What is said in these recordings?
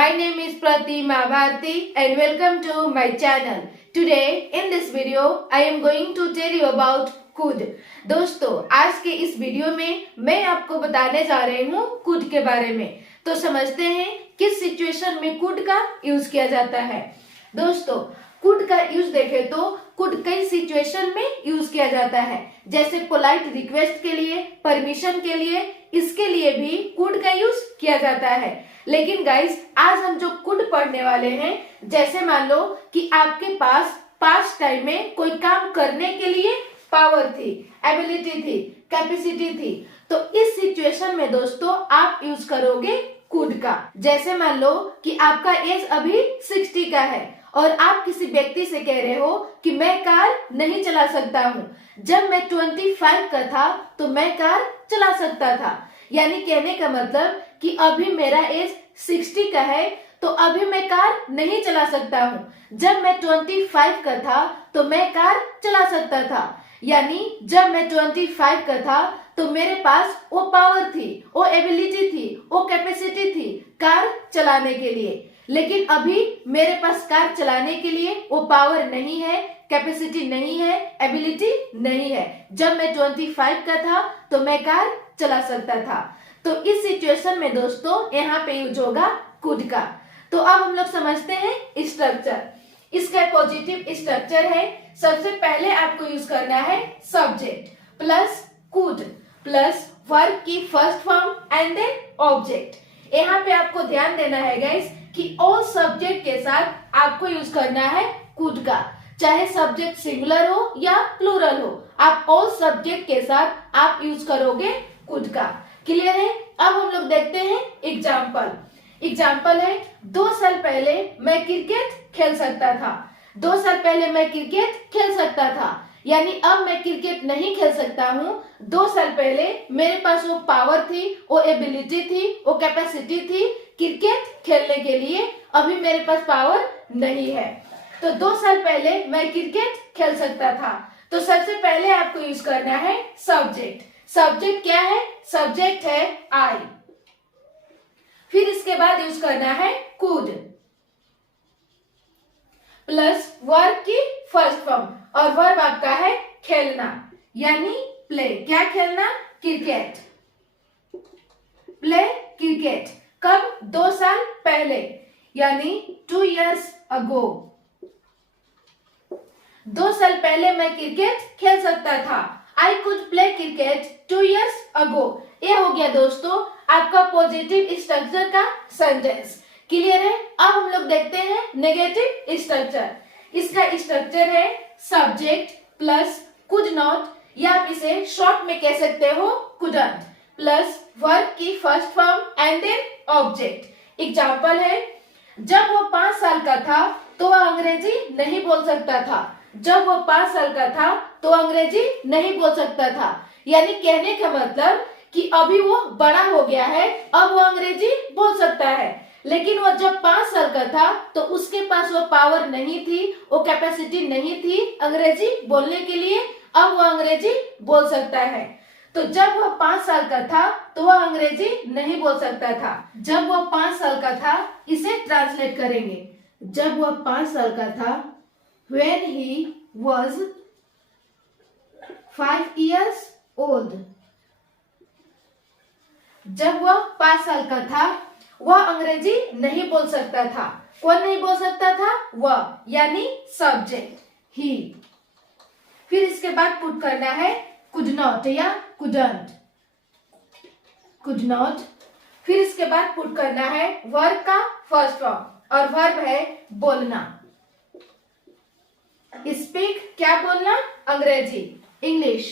My name is Pratima Bharti and welcome to my channel. Today in this video I am going to tell you about कूद। दोस्तों आज के इस video में मैं आपको बताने जा रही हूँ कूद के बारे में। तो समझते हैं किस सिचुएशन में कूद का यूज किया जाता है। दोस्तों कूद का यूज देखें तो कूद कई सिचुएशन में यूज किया जाता है, जैसे पोलाइट रिक्वेस्ट के लिए, परमिशन के लिए, इसके लिए भी कूड का यूज किया जाता है। लेकिन गाइस आज हम जो कूड पढ़ने वाले हैं, जैसे मान लो कि आपके पास पास्ट टाइम में कोई काम करने के लिए पावर थी, एबिलिटी थी, कैपेसिटी थी, तो इस सिचुएशन में दोस्तों आप यूज करोगे कूड का। जैसे मान लो कि आपका एज अभी 60 का है और आप किसी व्यक्ति से कह रहे हो कि मैं कार नहीं चला सकता हूँ, जब मैं 25 का था तो मैं कार चला सकता था। यानी कहने का मतलब कि अभी मेरा एज 60 का है तो अभी मैं कार नहीं चला सकता हूँ, जब मैं 25 का था तो मैं कार चला सकता था। यानी जब मैं 25 का था तो मेरे पास वो पावर थी, वो एबिलिटी थी, वो कैपेसिटी थी कार चलाने के लिए। लेकिन अभी मेरे पास कार चलाने के लिए वो पावर नहीं है, कैपेसिटी नहीं है, एबिलिटी नहीं है। जब मैं 25 का था तो मैं कार चला सकता था। तो इस सिचुएशन में दोस्तों यहाँ पे यूज होगा कूड का। तो अब हम लोग समझते हैं स्ट्रक्चर। इसका पॉजिटिव स्ट्रक्चर है। सबसे पहले आपको यूज करना है subject plus could plus verb की first form and then object. यहाँ पे आपको ध्यान देना है गाइस कि ऑल सब्जेक्ट के साथ आपको यूज करना है कूड का, चाहे सब्जेक्ट सिंगुलर हो या प्लूरल हो, आप ऑल सब्जेक्ट के साथ आप यूज करोगे कूड का। क्लियर है? अब हम लोग देखते हैं एग्जाम्पल। एग्जाम्पल है 2 साल पहले मैं क्रिकेट खेल सकता था। 2 साल पहले मैं क्रिकेट खेल सकता था, यानी अब मैं क्रिकेट नहीं खेल सकता हूँ। 2 साल पहले मेरे पास वो पावर थी, वो एबिलिटी थी, वो कैपेसिटी थी क्रिकेट खेलने के लिए, अभी मेरे पास पावर नहीं है। तो 2 साल पहले मैं क्रिकेट खेल सकता था। तो सबसे पहले आपको यूज करना है सब्जेक्ट। सब्जेक्ट क्या है? सब्जेक्ट है आई। फिर इसके बाद यूज करना है कूड प्लस वर्ब की फर्स्ट फॉर्म, और वर्ब आपका है खेलना, यानी प्ले। क्या खेलना? क्रिकेट। Play cricket. कब? 2 साल पहले, यानी 2 years ago। 2 साल पहले मैं क्रिकेट खेल सकता था। I could play cricket 2 years ago। ये हो गया दोस्तों आपका पॉजिटिव स्ट्रक्चर का सेंटेंस। क्लियर है? अब हम लोग देखते हैं नेगेटिव स्ट्रक्चर। इसका स्ट्रक्चर है सब्जेक्ट प्लस कुड नॉट, या आप इसे शॉर्ट में कह सकते हो कुडंट, प्लस वर्ब की first form and then object. Example है जब वो 5 साल का था तो वह अंग्रेजी नहीं बोल सकता था। जब वो 5 साल का था तो अंग्रेजी नहीं बोल सकता था, यानी कहने का मतलब कि अभी वो बड़ा हो गया है, अब वो अंग्रेजी बोल सकता है। लेकिन वो जब 5 साल का था तो उसके पास वो पावर नहीं थी, वो कैपेसिटी नहीं थी अंग्रेजी बोलने के लिए, अब वो अंग्रेजी बोल सकता है। तो जब वह 5 साल का था तो वह अंग्रेजी नहीं बोल सकता था। जब वह 5 साल का था, इसे ट्रांसलेट करेंगे। जब वह 5 साल का था, when he was 5 years old। जब वह 5 साल का था वह अंग्रेजी नहीं बोल सकता था। कौन नहीं बोल सकता था? वह, यानी सब्जेक्ट ही। फिर इसके बाद पुट करना है कुड नॉट या कुडंट। Could not. फिर इसके बाद पुट करना है वर्ब का फर्स्ट फॉर्म, और वर्ब है बोलना। स्पीक क्या बोलना? अंग्रेजी, इंग्लिश।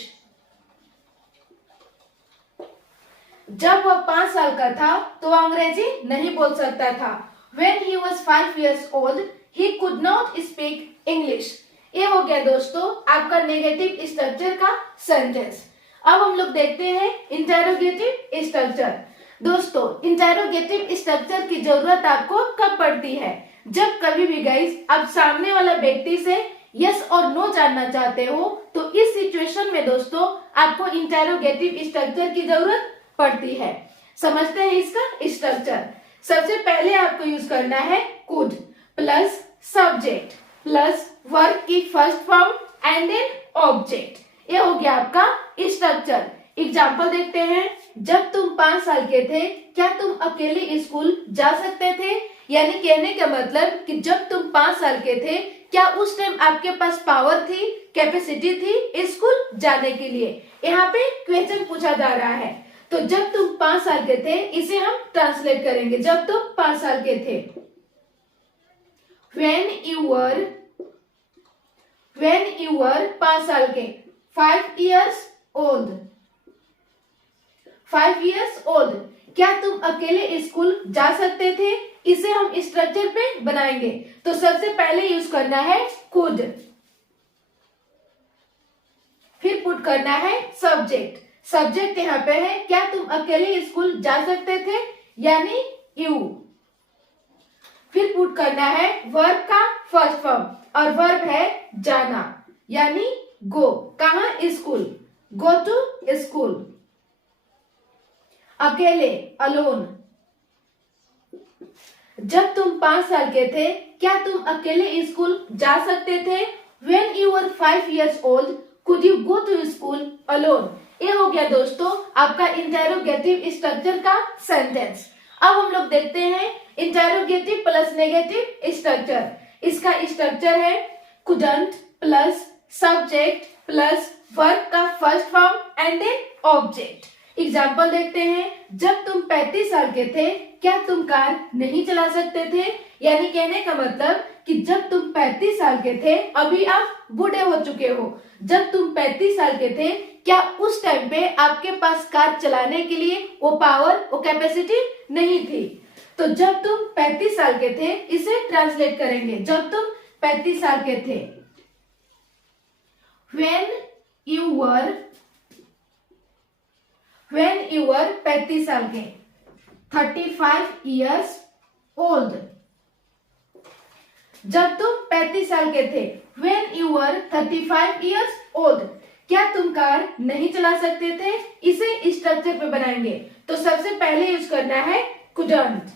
जब वह 5 साल का था तो वह अंग्रेजी नहीं बोल सकता था। When he was 5 years old, he could not speak English। ये हो गया दोस्तों आपका नेगेटिव स्ट्रक्चर का सेंटेंस। अब हम लोग देखते हैं इंटेरोगेटिव स्ट्रक्चर। दोस्तों इंटेरोगेटिव स्ट्रक्चर की जरूरत आपको कब पड़ती है? जब कभी भी गाइस आप सामने वाला व्यक्ति से यस और नो जानना चाहते हो, तो इस सिचुएशन में दोस्तों आपको इंटेरोगेटिव स्ट्रक्चर की जरूरत पड़ती है। समझते हैं इसका स्ट्रक्चर। सबसे पहले आपको यूज करना है could plus subject plus verb की first form and then object. ये हो गया आपका स्ट्रक्चर। एग्जाम्पल देखते हैं। जब तुम 5 साल के थे क्या तुम अकेले स्कूल जा सकते थे? यानी कहने का मतलब कि जब तुम 5 साल के थे क्या उस टाइम आपके पास पावर थी, कैपेसिटी थी स्कूल जाने के लिए। यहाँ पे क्वेश्चन पूछा जा रहा है। तो जब तुम 5 साल के थे इसे हम ट्रांसलेट करेंगे। जब तुम 5 साल के थे, when you were 5 साल के, 5 years old, 5 years old, क्या तुम अकेले स्कूल जा सकते थे? इसे हम स्ट्रक्चर पे बनाएंगे। तो सबसे पहले यूज करना है कुड, फिर पुट करना है सब्जेक्ट। सब्जेक्ट यहाँ पे है क्या तुम अकेले स्कूल जा सकते थे, यानी यू। फिर पुट करना है वर्ब का फर्स्ट फॉर्म, और वर्ब है जाना, यानी गो। कहाँ? School, go to school. अकेले, अलोन। जब तुम 5 साल के थे क्या तुम अकेले स्कूल जा सकते थे? When you were 5 years old, could you go to school alone? ये हो गया दोस्तों आपका इंटेरोगेटिव स्ट्रक्चर का सेंटेंस। अब हम लोग देखते हैं इंटेरोगेटिव प्लस नेगेटिव स्ट्रक्चर। इसका स्ट्रक्चर है couldn't plus subject plus verb का first form and then object. Example देखते हैं। जब तुम 35 साल के थे क्या तुम कार नहीं चला सकते थे? यानी कहने का मतलब कि जब तुम 35 साल के थे, अभी आप बूढ़े हो चुके हो, जब तुम 35 साल के थे क्या उस टाइम पे आपके पास कार चलाने के लिए वो पावर, वो कैपेसिटी नहीं थी। तो जब तुम 35 साल के थे इसे ट्रांसलेट करेंगे। जब तुम 35 साल के थे, when you were 35 साल के, 35 years old। जब तुम 35 साल के थे, when you were 35 years old, क्या तुम कार नहीं चला सकते थे? इसे स्ट्रक्चर पे बनाएंगे। तो सबसे पहले यूज करना है couldn't,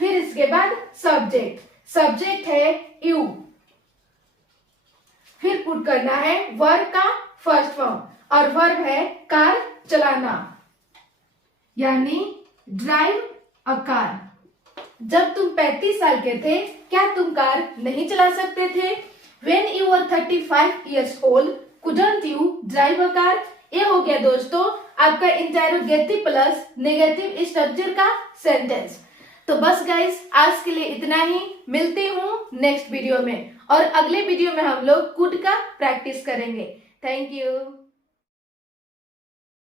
फिर इसके बाद सब्जेक्ट। सब्जेक्ट है यू, फिर पुट करना है वर्ब का फर्स्ट फॉर्म, और वर्ब है कार चलाना, यानी ड्राइव अ कार। जब तुम 35 साल के थे क्या तुम कार नहीं चला सकते थे? When you were 35 years old, couldn't you drive a car? ये हो गया दोस्तों आपका इंटेरोगेटिव प्लस नेगेटिव स्ट्रक्चर का सेंटेंस। तो बस गाइस आज के लिए इतना ही। मिलती हूँ नेक्स्ट वीडियो में, और अगले वीडियो में हम लोग कुड का प्रैक्टिस करेंगे। Thank you.